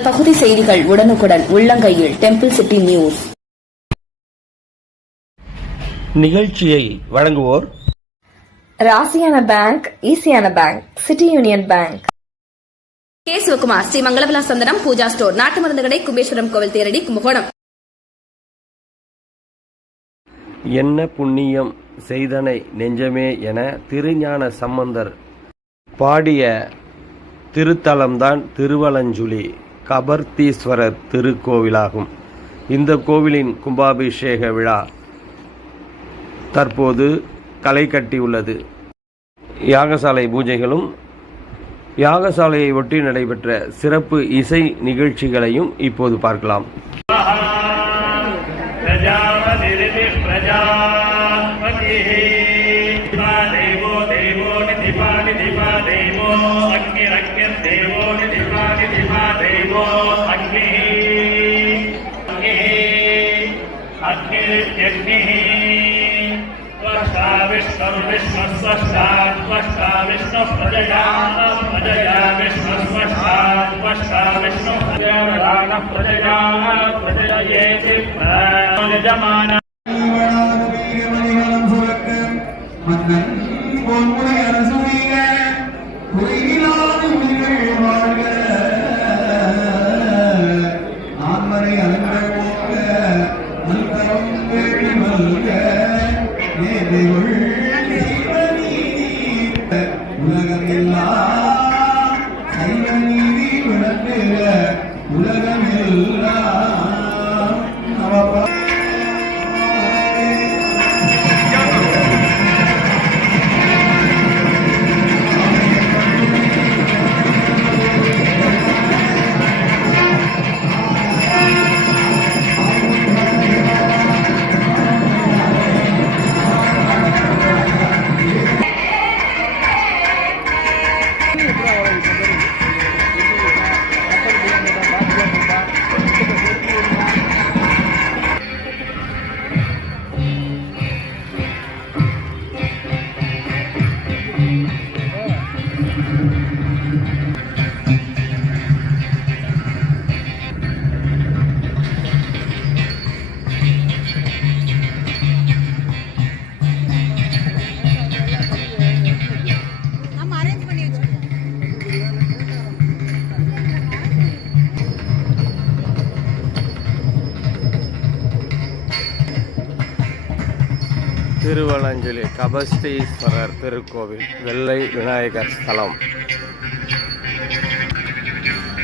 உங்கள் பகுதி செய்திகள் உடனுக்குடன் உள்ளங்கையில் டெம்பிள் சிட்டி நியூஸ் நிகழ்ச்சியை வழங்குவோர் ராசியான பேங்க், ஈசியான bank, city union bank. K. Sivakumar, Sri Mangalavila Chandanam Pooja store, நாட்டு மருந்து கடை, கும்பேஸ்வரம் கோவில் தேரடி, கும்பகோணம். என்ன புண்ணியம் செய்தனை நெஞ்சமே என திருஞான சம்பந்தர் பாடிய திருத்தலம்தான் திருவலஞ்சுழி கபர்த்தீஸ்வரர் திருக்கோவிலாகும். இந்த கோவிலின் கும்பாபிஷேக விழா தற்போது களை கட்டியுள்ளது. யாகசாலை பூஜைகளும் யாகசாலையை ஒட்டி நடைபெற்ற சிறப்பு இசை நிகழ்ச்சிகளையும் இப்போது பார்க்கலாம். திருவலஞ்சுழி கபஸ்தீஸ்வரர் திருக்கோவில், வெள்ளை விநாயகர் ஸ்தலம்.